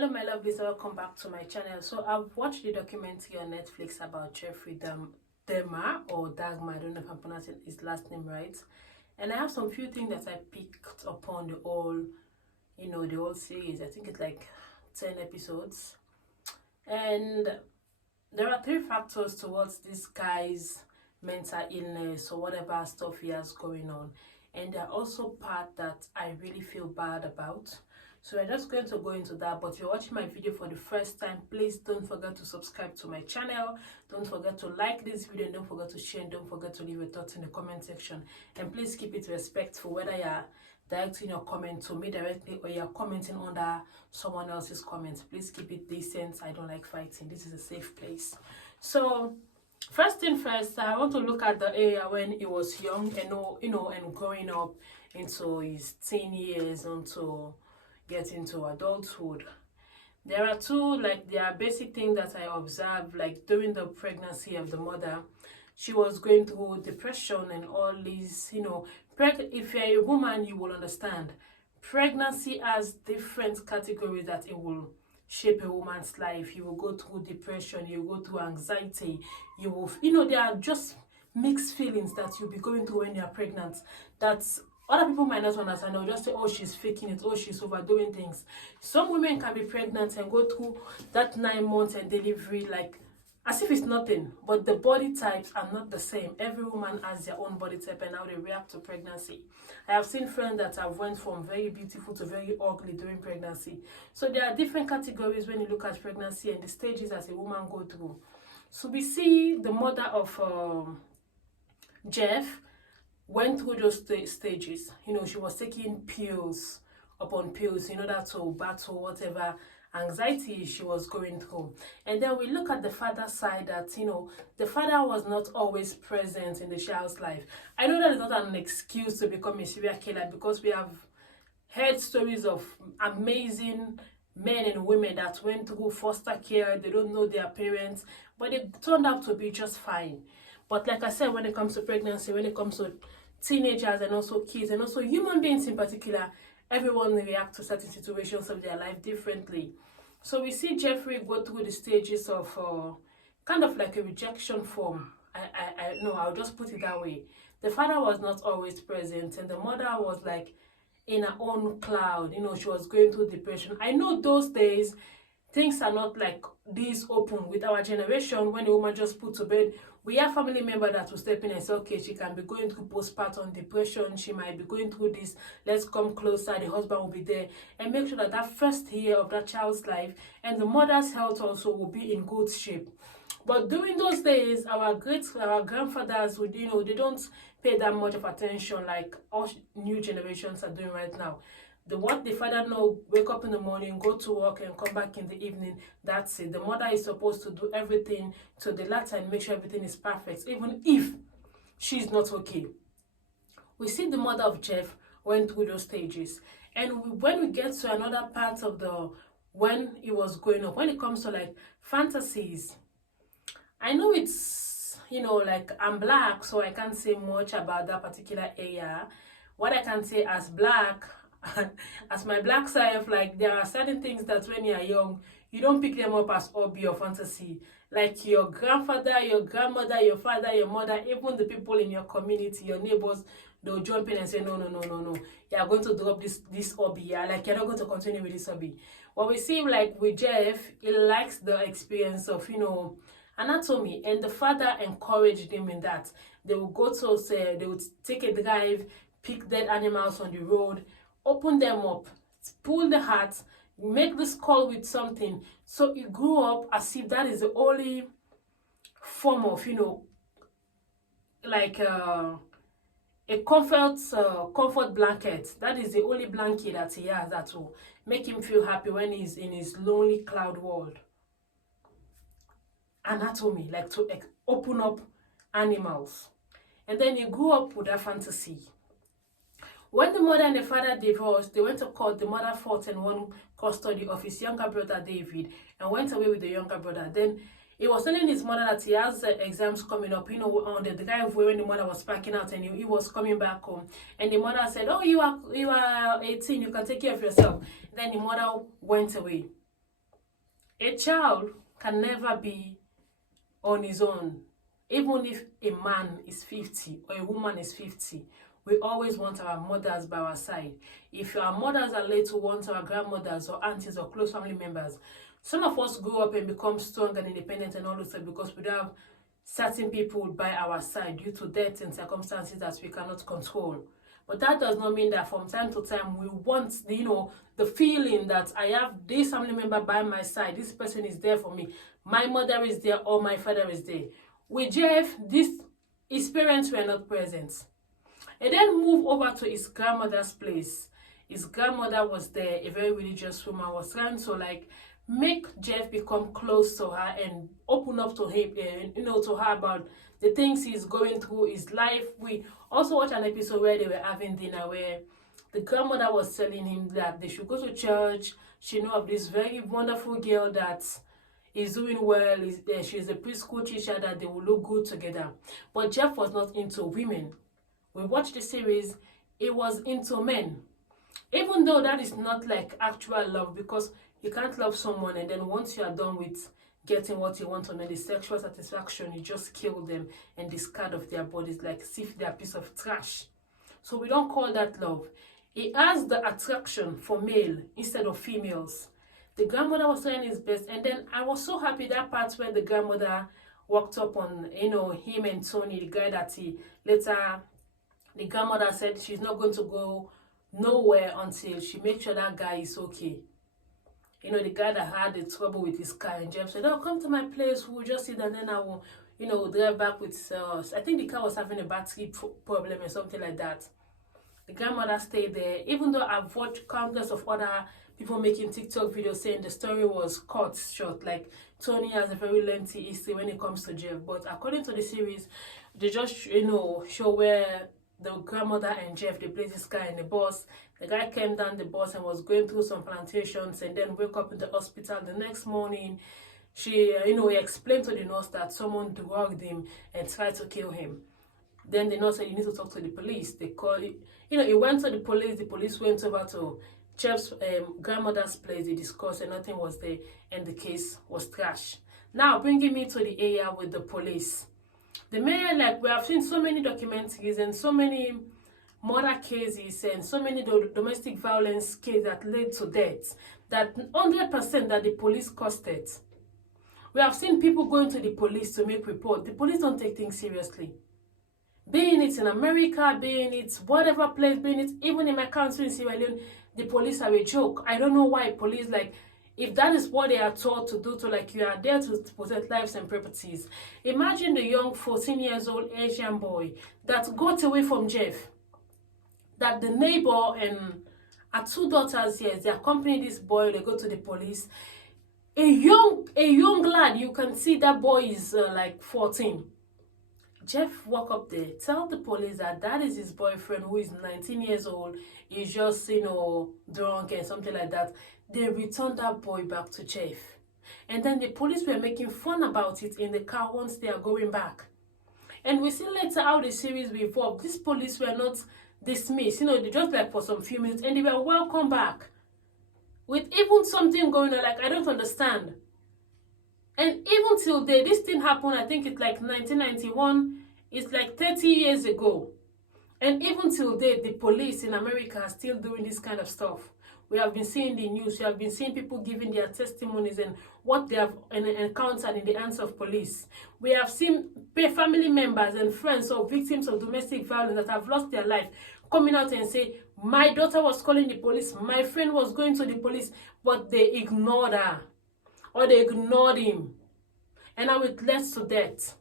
Hello my lovelies, welcome back to my channel. So I've watched the documentary on Netflix about Jeffery Dahmer or Dagmar, I don't know if I'm pronouncing his last name right. And I have some few things that I picked upon the whole, the whole series. I think it's like 10 episodes. And there are 3 factors towards this guy's mental illness or whatever stuff he has going on. And there are also parts that I really feel bad about. So we're just going to go into that. But if you're watching my video for the first time, please don't forget to subscribe to my channel. Don't forget to like this video, and don't forget to share, and don't forget to leave your thoughts in the comment section. And please keep it respectful, whether you're directing your comment to me directly or you're commenting under someone else's comments. Please keep it decent. I don't like fighting. This is a safe place. So first thing first, I want to look at the area when he was young and and growing up into his teen years until get into adulthood. There are there are basic things that I observed, like during the pregnancy of the mother. She was going through depression and all these, if you're a woman, you will understand. Pregnancy has different categories that it will shape a woman's life. You will go through depression, you will go through anxiety, you will, there are just mixed feelings that you'll be going through when you're pregnant. That's other people might not understand. They'll just say, oh, she's faking it, oh, she's overdoing things. Some women can be pregnant and go through that 9 months and delivery like as if it's nothing, but the body types are not the same. Every woman has their own body type and how they react to pregnancy. I have seen friends that have went from very beautiful to very ugly during pregnancy. So there are different categories when you look at pregnancy and the stages as a woman go through. So we see the mother of Jeff went through those stages. She was taking pills upon pills in order to battle whatever anxiety she was going through. And then we look at the father's side that, the father was not always present in the child's life. I know that is not an excuse to become a serial killer, because we have heard stories of amazing men and women that went through foster care. They don't know their parents, but they turned out to be just fine. But like I said, when it comes to pregnancy, when it comes to teenagers and also kids and also human beings in particular, everyone reacts to certain situations of their life differently. So we see Jeffrey go through the stages of kind of like a rejection form. I'll just put it that way. The father was not always present, and the mother was like in her own cloud. She was going through depression. I know those days things are not like this open with our generation. When a woman just put to bed, we have family member that will step in and say, okay, she can be going through postpartum depression, she might be going through this, let's come closer, the husband will be there, and make sure that that first year of that child's life and the mother's health also will be in good shape. But during those days, our grandfathers would, they don't pay that much of attention like all new generations are doing right now. What the father know, wake up in the morning, go to work, and come back in the evening. That's it. The mother is supposed to do everything to the latter and make sure everything is perfect, even if she's not okay. We see the mother of Jeff went through those stages, and when we get to another part of when he was growing up, when it comes to like fantasies, I know it's like I'm black, so I can't say much about that particular area. What I can say as black, as my black self, like there are certain things that when you are young, you don't pick them up as hobby or fantasy. Like your grandfather, your grandmother, your father, your mother, even the people in your community, your neighbors, they'll jump in and say, no, you are going to drop this hobby. Yeah, like you're not going to continue with this hobby. What we see like with Jeff, he likes the experience of anatomy, and the father encouraged him in that. They will go to they would take a drive, pick dead animals on the road, open them up, pull the heart, make the skull with something. So he grew up as if that is the only form of, like a comfort blanket. That is the only blanket that he has that will make him feel happy when he's in his lonely cloud world. Anatomy, like to open up animals. And then he grew up with that fantasy. When the mother and the father divorced, they went to court. The mother fought and won custody of his younger brother David and went away with the younger brother. Then he was telling his mother that he has exams coming up, on the driveway when the mother was packing out, and he was coming back home. And the mother said, oh, you are 18, you can take care of yourself. Then the mother went away. A child can never be on his own. Even if a man is 50 or a woman is 50, we always want our mothers by our side. If our mothers are late, we want our grandmothers or aunties or close family members. Some of us grow up and become strong and independent and all this stuff because we don't have certain people by our side due to death and circumstances that we cannot control. But that does not mean that from time to time we want the feeling that I have this family member by my side, this person is there for me, my mother is there or my father is there. With Jeff, his parents were not present. And then move over to his grandmother's place. His grandmother was there, a very religious woman, was trying to make Jeff become close to her and open up to him, to her about the things he's going through, his life. We also watched an episode where they were having dinner where the grandmother was telling him that they should go to church. She know of this very wonderful girl that is doing well. She's a preschool teacher, that they will look good together. But Jeff was not into women. We watched the series, it was into men. Even though that is not like actual love, because you can't love someone and then once you are done with getting what you want on the sexual satisfaction, you just kill them and discard of their bodies like as if they're a piece of trash. So we don't call that love. He has the attraction for male instead of females. The grandmother was trying his best, and then I was so happy that part where the grandmother walked up on him and Tony, the guy that he later, the grandmother said she's not going to go nowhere until she makes sure that guy is okay. The guy that had the trouble with his car, and Jeff said, "Oh, come to my place, we'll just sit and then I will, drive back with us." I think the car was having a battery problem or something like that. The grandmother stayed there, even though I've watched countless of other people making TikTok videos saying the story was cut short. Like, Tony has a very lengthy history when it comes to Jeff. But according to the series, they just, show where the grandmother and Jeff, they placed this guy in the bus. The guy came down the bus and was going through some plantations and then woke up in the hospital the next morning. She, he explained to the nurse that someone drugged him and tried to kill him. Then the nurse said, "You need to talk to the police." They called it, he went to the police went over to Jeff's grandmother's place. They discussed and nothing was there and the case was trash. Now, bringing me to the area with the police. The mayor, we have seen so many documentaries and so many murder cases and so many domestic violence cases that led to death, that 100% that the police caused it. We have seen people going to the police to make report. The police don't take things seriously. Being it in America, being it whatever place, being it even in my country in Sierra Leone, the police are a joke. I don't know why police, if that is what they are taught to do, you are there to protect lives and properties. Imagine the young 14 years old Asian boy that got away from Jeff. That the neighbor and her two daughters, yes, they accompany this boy, they go to the police. A young lad, you can see that boy is 14. Jeff walk up there, tell the police that is his boyfriend who is 19 years old, he's just, drunk and something like that. They returned that boy back to Jeff. And then the police were making fun about it in the car once they are going back. And we see later how the series will evolve. These police were not dismissed, they just for some few minutes and they were welcome back. With even something going on, I don't understand. And even till day, this thing happened, I think it's 1991, it's 30 years ago. And even till date, the police in America are still doing this kind of stuff. We have been seeing the news, we have been seeing people giving their testimonies and what they have encountered in the hands of police. We have seen family members and friends of victims of domestic violence that have lost their life coming out and say, "My daughter was calling the police, my friend was going to the police," but they ignored her. Or they ignored him. And now it led to death.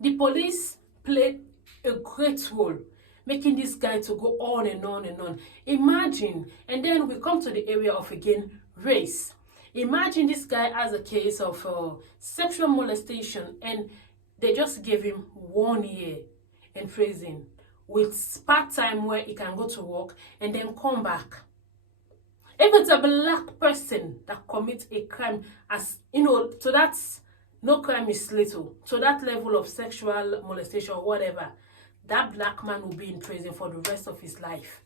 The police played a great role, making this guy to go on and on and on. Imagine, and then we come to the area of, again, race. Imagine this guy has a case of sexual molestation and they just gave him 1 year in prison with part-time where he can go to work and then come back. If it's a black person that commits a crime, so that's no crime is little, to that level of sexual molestation or whatever, that black man will be in prison for the rest of his life.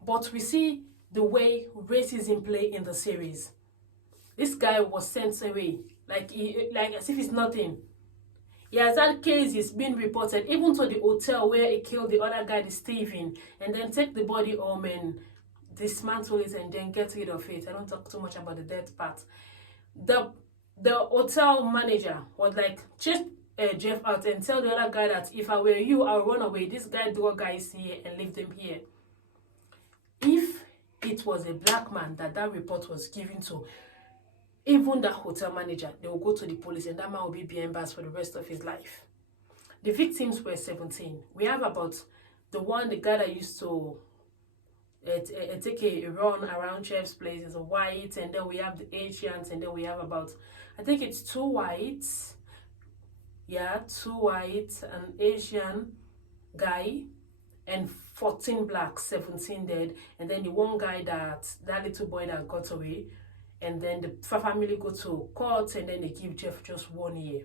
But we see the way racism play in the series. This guy was sent away like as if it's nothing. He has had cases being reported even to the hotel where he killed the other guy, the Steven, and then take the body home and dismantle it and then get rid of it. I don't talk too much about the death part. The hotel manager was like, chase Jeff out and tell the other guy that if I were you, I'll run away. This guy, drug guy is here, and leave them here. If it was a black man that report was given to, even that hotel manager, they will go to the police and that man will be behind bars for the rest of his life. The victims were 17. We have about the guy that used to take a run around Jeff's place is a white, and then we have the Asians, and then we have about, I think it's 2 whites. Yeah, 2 whites, an Asian guy, and 14 blacks, 17 dead, and then the one guy that little boy that got away, and then the family go to court, and then they give Jeff just 1 year.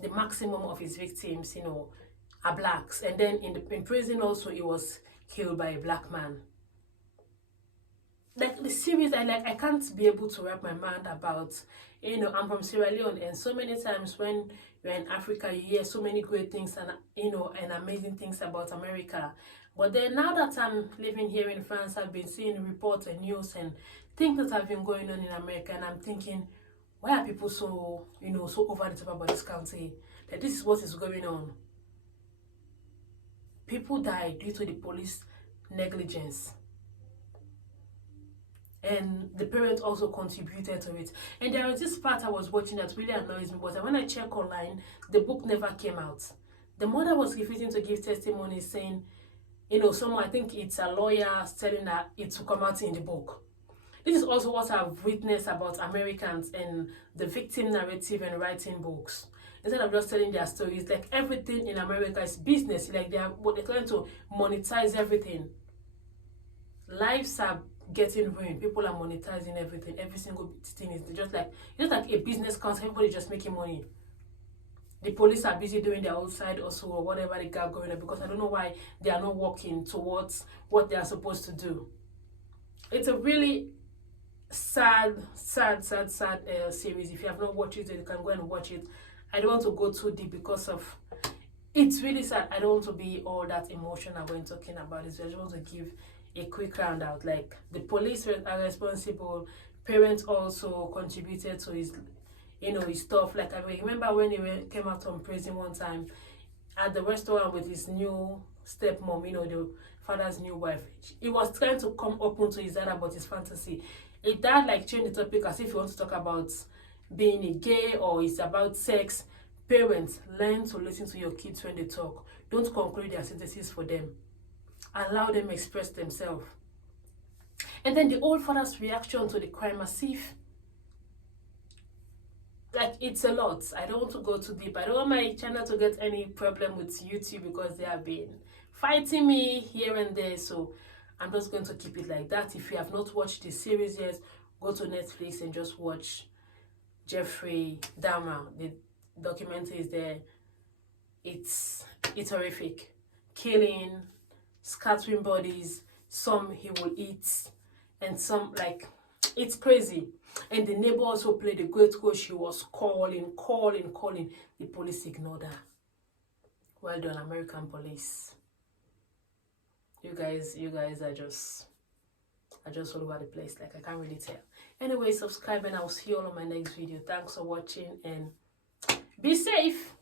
The maximum of his victims, are blacks, and then in prison also he was killed by a black man. Like the series, I can't be able to wrap my mind about. I'm from Sierra Leone, and so many times when you're in Africa, you hear so many great things and and amazing things about America. But then now that I'm living here in France, I've been seeing reports and news and things that have been going on in America, and I'm thinking, why are people so so over the top about this country? That this is what is going on. People died due to the police negligence. And the parents also contributed to it. And there was this part I was watching that really annoys me, but when I check online, the book never came out. The mother was refusing to give testimony, saying, someone, I think it's a lawyer, telling that it will come out in the book. This is also what I've witnessed about Americans and the victim narrative and writing books. Instead of just telling their stories, like everything in America is business. Like they're trying to monetize everything. Lives are getting ruined. People are monetizing everything. Every single thing is just like a business concept. Everybody just making money. The police are busy doing their outside also or whatever they got going on, because I don't know why they are not working towards what they are supposed to do. It's a really sad series. If you have not watched it, you can go and watch it. I don't want to go too deep because of it's really sad. I don't want to be all that emotional when talking about this. I just want to give a quick round out. Like the police are responsible, parents also contributed to his his stuff. Like I remember when he came out from prison one time at the restaurant with his new stepmom, the father's new wife. He was trying to come open to his dad about his fantasy. His dad changed the topic as if he wants to talk about being a gay or it's about sex. Parents, learn to listen to your kids when they talk. Don't conclude their sentences for them. Allow them express themselves. And then the old father's reaction to the crime as if it's a lot. I don't want to go too deep. I don't want my channel to get any problem with YouTube because they have been fighting me here and there. So I'm just going to keep it like that. If you have not watched the series yet, go to Netflix and just watch Jeffery Dahmer. The documentary is there. It's horrific. Killing, scattering bodies, some he will eat, and some it's crazy. And the neighbor also played a great role. She was calling. The police ignored her. Well done, American police. You guys are just all over the place. I can't really tell. Anyway, subscribe and I'll see you all on my next video. Thanks for watching and be safe.